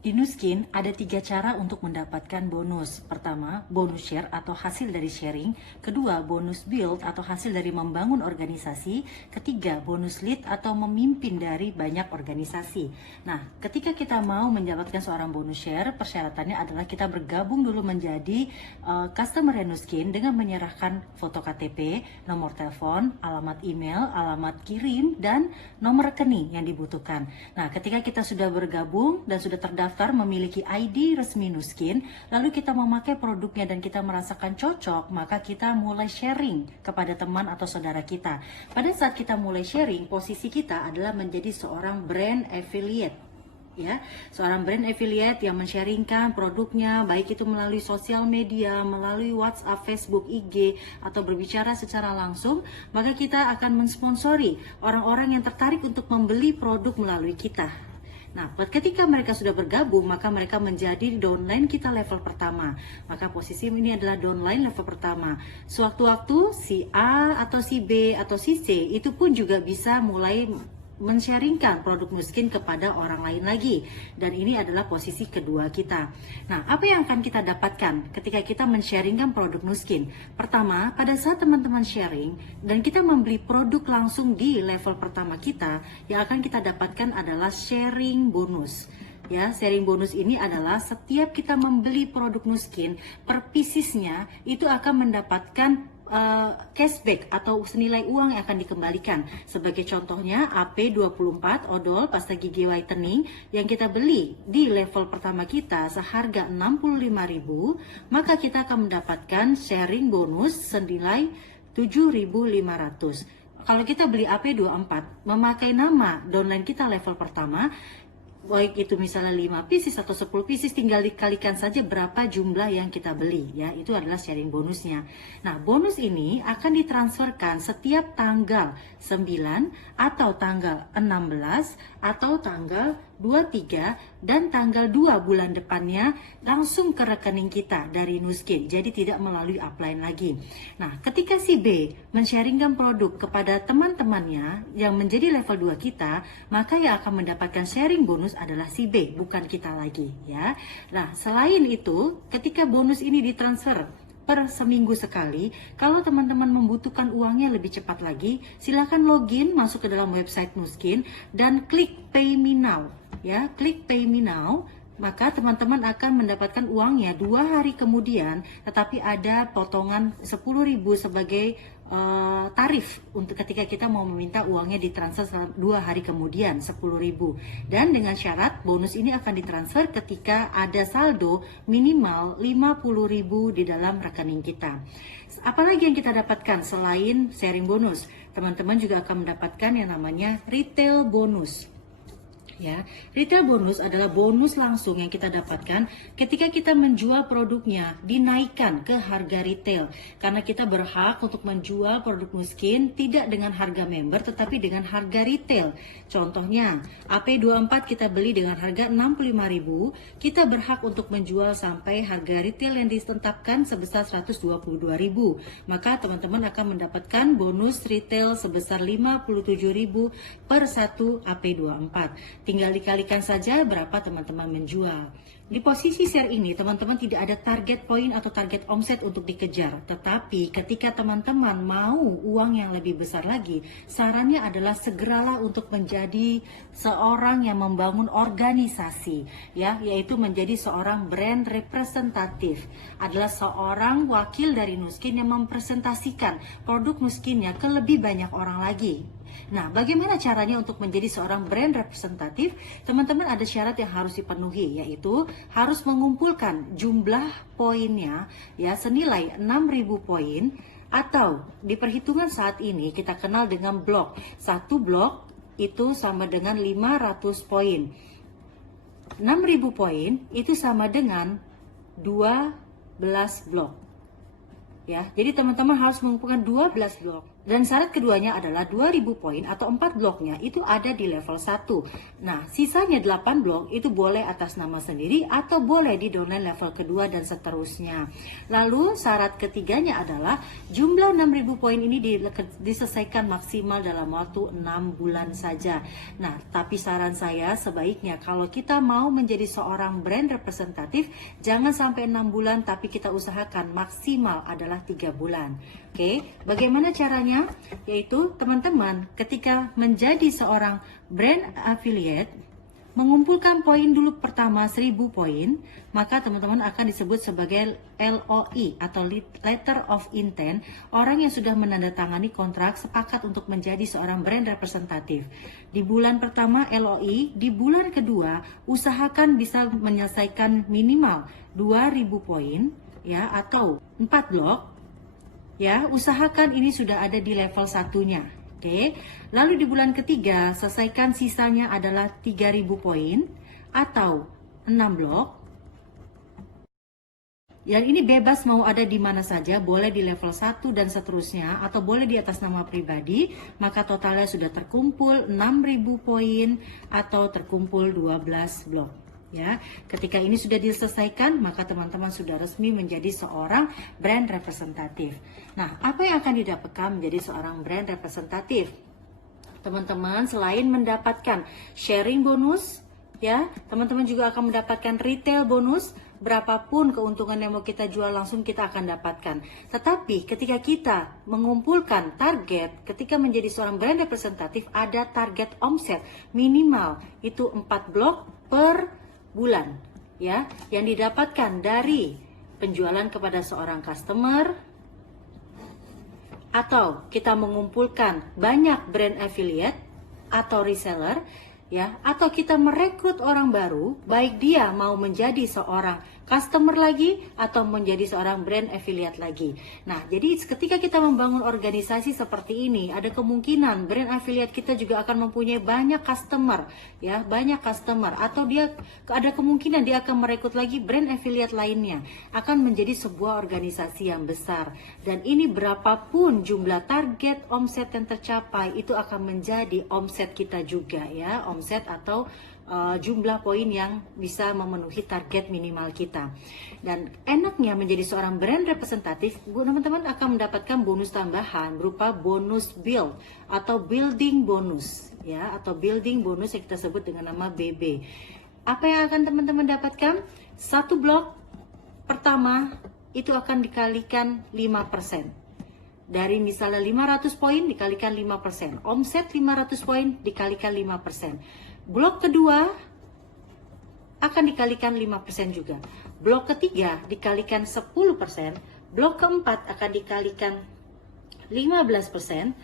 Di Nuskin ada 3 cara untuk mendapatkan bonus. Pertama, bonus share atau hasil dari sharing. Kedua, bonus build atau hasil dari membangun organisasi. Ketiga, bonus lead atau memimpin dari banyak organisasi. Nah, ketika kita mau mendapatkan seorang bonus share, persyaratannya adalah kita bergabung dulu menjadi customer Nuskin dengan menyerahkan foto KTP, nomor telepon, alamat email, alamat kirim, dan nomor rekening yang dibutuhkan. Nah, ketika kita sudah bergabung dan sudah terdaftar memiliki ID resmi Nuskin, lalu kita memakai produknya dan kita merasakan cocok, maka kita mulai sharing kepada teman atau saudara kita. Pada saat kita mulai sharing, posisi kita adalah menjadi seorang brand affiliate. Ya, seorang brand affiliate yang men-sharingkan produknya, baik itu melalui sosial media, melalui WhatsApp, Facebook, IG, atau berbicara secara langsung, maka kita akan mensponsori orang-orang yang tertarik untuk membeli produk melalui kita. Nah, ketika mereka sudah bergabung, maka mereka menjadi downline kita level pertama. Maka posisi ini adalah downline level pertama. Sewaktu-waktu si A atau si B atau si C itu pun juga bisa mulai men-sharingkan produk Nuskin kepada orang lain lagi, dan ini adalah posisi kedua kita. Nah, apa yang akan kita dapatkan ketika kita men-sharingkan produk Nuskin? Pertama, pada saat teman-teman sharing dan kita membeli produk langsung di level pertama kita, yang akan kita dapatkan adalah sharing bonus. Ya, sharing bonus ini adalah setiap kita membeli produk Nuskin, per piecesnya itu akan mendapatkan cashback atau senilai uang yang akan dikembalikan. Sebagai contohnya AP24 odol pasta gigi whitening yang kita beli di level pertama kita seharga 65.000, maka kita akan mendapatkan sharing bonus senilai 7.500. Kalau kita beli AP24 memakai nama downline kita level pertama, baik itu misalnya 5 pieces atau 10 pieces, tinggal dikalikan saja berapa jumlah yang kita beli, ya, itu adalah sharing bonusnya. Nah, bonus ini akan ditransferkan setiap tanggal 9 atau tanggal 16 atau tanggal 23 dan tanggal 2 bulan depannya langsung ke rekening kita dari Nuskin, jadi tidak melalui upline lagi. Nah, ketika si B men-sharingkan produk kepada teman-temannya yang menjadi level 2 kita, maka yang akan mendapatkan sharing bonus adalah si B, bukan kita lagi, ya. Nah, selain itu, ketika bonus ini ditransfer per seminggu sekali, kalau teman-teman membutuhkan uangnya lebih cepat lagi, silakan login masuk ke dalam website Nuskin dan klik Pay Me Now, ya, klik Pay Me Now. Maka teman-teman akan mendapatkan uangnya 2 hari kemudian, tetapi ada potongan 10.000 sebagai tarif untuk ketika kita mau meminta uangnya ditransfer 2 hari kemudian 10.000. Dan dengan syarat bonus ini akan ditransfer ketika ada saldo minimal 50.000 di dalam rekening kita. Apalagi yang kita dapatkan selain sharing bonus? Teman-teman juga akan mendapatkan yang namanya retail bonus. Ya, retail bonus adalah bonus langsung yang kita dapatkan ketika kita menjual produknya, dinaikkan ke harga retail. Karena kita berhak untuk menjual produk Nuskin tidak dengan harga member tetapi dengan harga retail. Contohnya, AP24 kita beli dengan harga 65.000, kita berhak untuk menjual sampai harga retail yang ditetapkan sebesar 122.000. Maka teman-teman akan mendapatkan bonus retail sebesar 57.000 per 1 AP24. Tinggal dikalikan saja berapa teman-teman menjual. Di posisi share ini, teman-teman tidak ada target poin atau target omset untuk dikejar. Tetapi ketika teman-teman mau uang yang lebih besar lagi, sarannya adalah segeralah untuk menjadi seorang yang membangun organisasi, ya, yaitu menjadi seorang brand representatif. Adalah seorang wakil dari Nuskin yang mempresentasikan produk Nuskinnya ke lebih banyak orang lagi. Nah, bagaimana caranya untuk menjadi seorang brand representatif? Teman-teman, ada syarat yang harus dipenuhi, yaitu harus mengumpulkan jumlah poinnya, ya, senilai 6.000 poin, atau di perhitungan saat ini kita kenal dengan blok. Satu blok itu sama dengan 500 poin. 6.000 poin itu sama dengan 12 blok. Ya, jadi teman-teman harus mengumpulkan 12 blok. Dan syarat keduanya adalah 2000 poin atau 4 bloknya itu ada di level 1. Nah, sisanya 8 blok itu boleh atas nama sendiri atau boleh di downline level kedua dan seterusnya. Lalu syarat ketiganya adalah jumlah 6000 poin ini diselesaikan maksimal dalam waktu 6 bulan saja. Nah, tapi saran saya sebaiknya kalau kita mau menjadi seorang brand representatif, jangan sampai 6 bulan tapi kita usahakan maksimal adalah 3 bulan. Oke, bagaimana caranya? Yaitu teman-teman ketika menjadi seorang brand affiliate, mengumpulkan poin dulu pertama 1000 poin, maka teman-teman akan disebut sebagai LOI atau Letter of Intent, orang yang sudah menandatangani kontrak sepakat untuk menjadi seorang brand representatif. Di bulan pertama LOI, di bulan kedua usahakan bisa menyelesaikan minimal 2000 poin ya atau 4 blok. Ya, usahakan ini sudah ada di level satunya. Oke. Lalu di bulan ketiga, selesaikan sisanya adalah 3000 poin atau 6 blok. Yang ini bebas mau ada di mana saja, boleh di level 1 dan seterusnya, atau boleh di atas nama pribadi, maka totalnya sudah terkumpul 6000 poin atau terkumpul 12 blok. Ya, ketika ini sudah diselesaikan, maka teman-teman sudah resmi menjadi seorang brand representatif. Nah, apa yang akan didapatkan menjadi seorang brand representatif? Teman-teman, selain mendapatkan sharing bonus, ya, teman-teman juga akan mendapatkan retail bonus. Berapapun keuntungan yang mau kita jual langsung kita akan dapatkan. Tetapi ketika kita mengumpulkan target, ketika menjadi seorang brand representatif, ada target omset minimal itu 4 blok per bulan, ya, yang didapatkan dari penjualan kepada seorang customer, atau kita mengumpulkan banyak brand affiliate atau reseller, ya, atau kita merekrut orang baru, baik dia mau menjadi seorang customer lagi atau menjadi seorang brand affiliate lagi. Nah, jadi ketika kita membangun organisasi seperti ini, ada kemungkinan brand affiliate kita juga akan mempunyai banyak customer, ya, banyak customer, atau dia ada kemungkinan dia akan merekrut lagi brand affiliate lainnya, akan menjadi sebuah organisasi yang besar. Dan ini berapapun jumlah target omset yang tercapai, itu akan menjadi omset kita juga, ya, omset atau jumlah poin yang bisa memenuhi target minimal kita. Dan enaknya menjadi seorang brand representatif, teman-teman akan mendapatkan bonus tambahan berupa bonus build atau building bonus, ya, atau building bonus yang kita sebut dengan nama BB. Apa yang akan teman-teman dapatkan? Satu blok pertama itu akan dikalikan 5%. Dari misalnya 500 poin dikalikan 5%, omset 500 poin dikalikan 5%. Blok kedua akan dikalikan 5% juga. Blok ketiga dikalikan 10%. Blok keempat akan dikalikan 15%.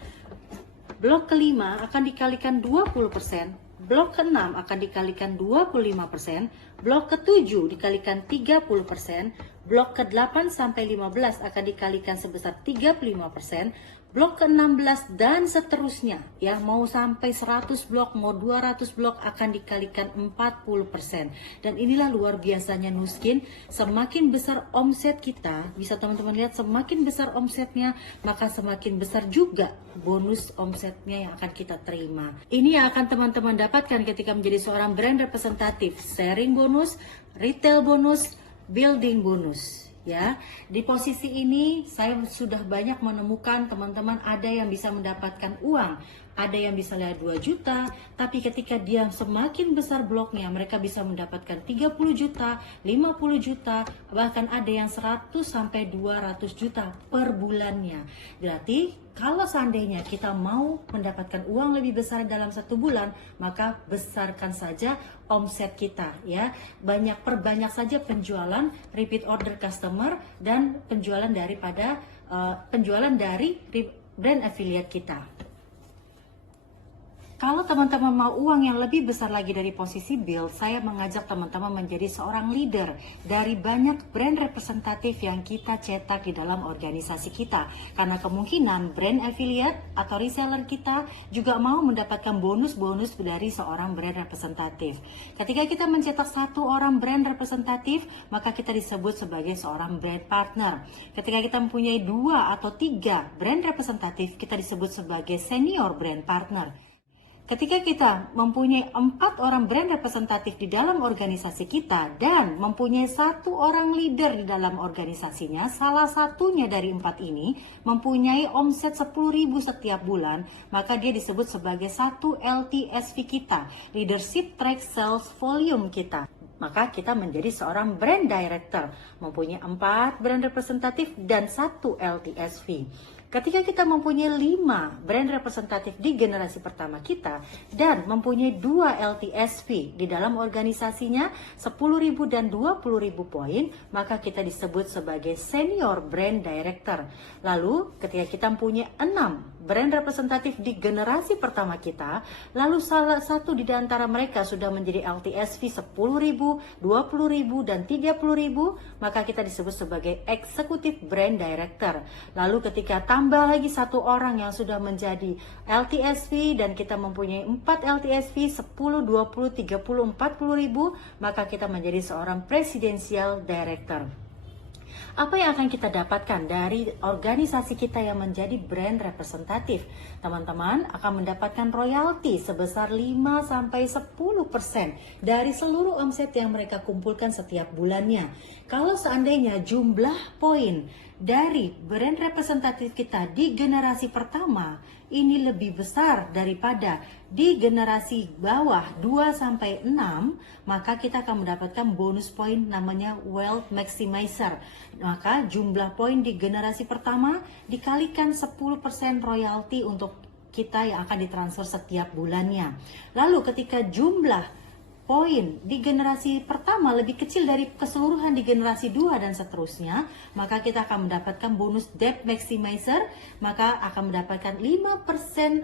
Blok kelima akan dikalikan 20%. Blok keenam akan dikalikan 25%. Blok ketujuh dikalikan 30%. Blok ke-8 sampai 15 akan dikalikan sebesar 35%. Blok ke-16 dan seterusnya, ya, mau sampai 100 blok, mau 200 blok akan dikalikan 40%. Dan inilah luar biasanya Nuskin, semakin besar omset kita, bisa teman-teman lihat semakin besar omsetnya, maka semakin besar juga bonus omsetnya yang akan kita terima. Ini yang akan teman-teman dapatkan ketika menjadi seorang brand representatif, sharing bonus, retail bonus, building bonus. Ya, di posisi ini saya sudah banyak menemukan teman-teman ada yang bisa mendapatkan uang, ada yang bisa lihat 2 juta, tapi ketika dia semakin besar bloknya, mereka bisa mendapatkan 30 juta, 50 juta, bahkan ada yang 100 sampai 200 juta per bulannya. Berarti kalau seandainya kita mau mendapatkan uang lebih besar dalam 1 bulan, maka besarkan saja omset kita, ya. Perbanyak saja penjualan, repeat order customer, dan penjualan dari brand affiliate kita. Kalau teman-teman mau uang yang lebih besar lagi dari posisi build, saya mengajak teman-teman menjadi seorang leader dari banyak brand representatif yang kita cetak di dalam organisasi kita. Karena kemungkinan brand affiliate atau reseller kita juga mau mendapatkan bonus-bonus dari seorang brand representatif. Ketika kita mencetak satu orang brand representatif, maka kita disebut sebagai seorang brand partner. Ketika kita mempunyai 2 atau 3 brand representatif, kita disebut sebagai senior brand partner. Ketika kita mempunyai 4 orang brand representatif di dalam organisasi kita dan mempunyai 1 orang leader di dalam organisasinya, salah satunya dari 4 ini mempunyai omset 10.000 setiap bulan, maka dia disebut sebagai 1 LTSV kita, Leadership Track Sales Volume kita. Maka kita menjadi seorang brand director, mempunyai 4 brand representatif dan 1 LTSV. Ketika kita mempunyai 5 brand representatif di generasi pertama kita dan mempunyai 2 LTSV di dalam organisasinya 10.000 dan 20.000 poin, maka kita disebut sebagai senior brand director. Lalu ketika kita mempunyai 6 brand representatif di generasi pertama kita, lalu salah satu di antara mereka sudah menjadi LTSV 10.000, 20.000 dan 30.000, maka kita disebut sebagai executive brand director. Lalu ketika tambah lagi 1 orang yang sudah menjadi LTSV dan kita mempunyai 4 LTSV 10, 20, 30, 40.000, maka kita menjadi seorang presidential director. Apa yang akan kita dapatkan dari organisasi kita yang menjadi brand representatif? Teman-teman akan mendapatkan royalti sebesar 5-10% dari seluruh omset yang mereka kumpulkan setiap bulannya. Kalau seandainya jumlah poin dari brand representatif kita di generasi pertama ini lebih besar daripada di generasi bawah 2-6, maka kita akan mendapatkan bonus poin namanya Wealth Maximizer. Maka jumlah poin di generasi pertama dikalikan 10% royalti untuk kita yang akan ditransfer setiap bulannya. Lalu ketika jumlah poin di generasi pertama lebih kecil dari keseluruhan di generasi 2 dan seterusnya, maka kita akan mendapatkan bonus Debt Maximizer, maka akan mendapatkan 5%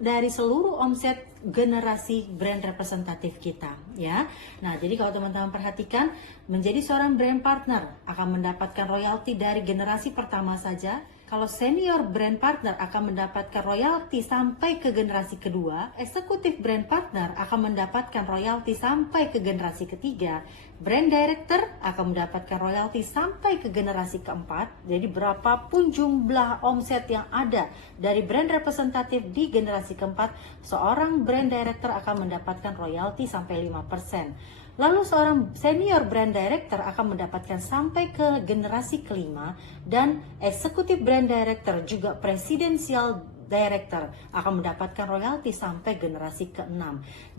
dari seluruh omset generasi brand representatif kita, ya. Nah, jadi kalau teman-teman perhatikan, menjadi seorang brand partner akan mendapatkan royalti dari generasi pertama saja. Kalau senior brand partner akan mendapatkan royalti sampai ke generasi kedua, eksekutif brand partner akan mendapatkan royalti sampai ke generasi ketiga, brand director akan mendapatkan royalti sampai ke generasi keempat. Jadi berapapun jumlah omset yang ada dari brand representatif di generasi keempat, seorang brand director akan mendapatkan royalti sampai 5%. Lalu seorang senior brand director akan mendapatkan sampai ke generasi kelima, dan eksekutif brand director juga presidential director akan mendapatkan royalti sampai generasi ke-6.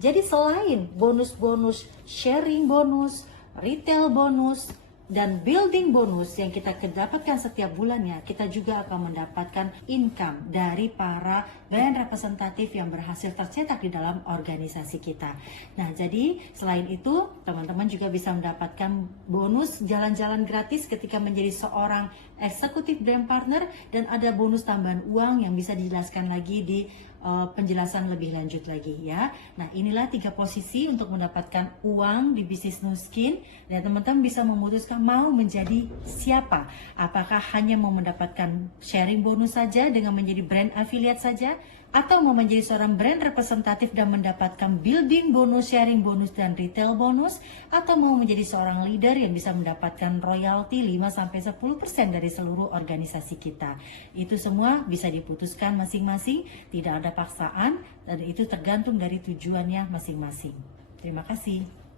Jadi selain bonus-bonus, sharing bonus, retail bonus, dan building bonus yang kita dapatkan setiap bulannya, kita juga akan mendapatkan income dari para brand representatif yang berhasil tercetak di dalam organisasi kita. Nah, jadi selain itu, teman-teman juga bisa mendapatkan bonus jalan-jalan gratis ketika menjadi seorang eksekutif brand partner, dan ada bonus tambahan uang yang bisa dijelaskan lagi di penjelasan lebih lanjut lagi, ya. Nah, inilah 3 posisi untuk mendapatkan uang di bisnis Nu Skin, dan teman-teman bisa memutuskan mau menjadi siapa. Apakah hanya mau mendapatkan sharing bonus saja dengan menjadi brand affiliate saja, atau mau menjadi seorang brand representatif dan mendapatkan building bonus, sharing bonus, dan retail bonus, atau mau menjadi seorang leader yang bisa mendapatkan royalti 5-10% dari seluruh organisasi kita. Itu semua bisa diputuskan masing-masing, tidak ada paksaan, dan itu tergantung dari tujuannya masing-masing. Terima kasih.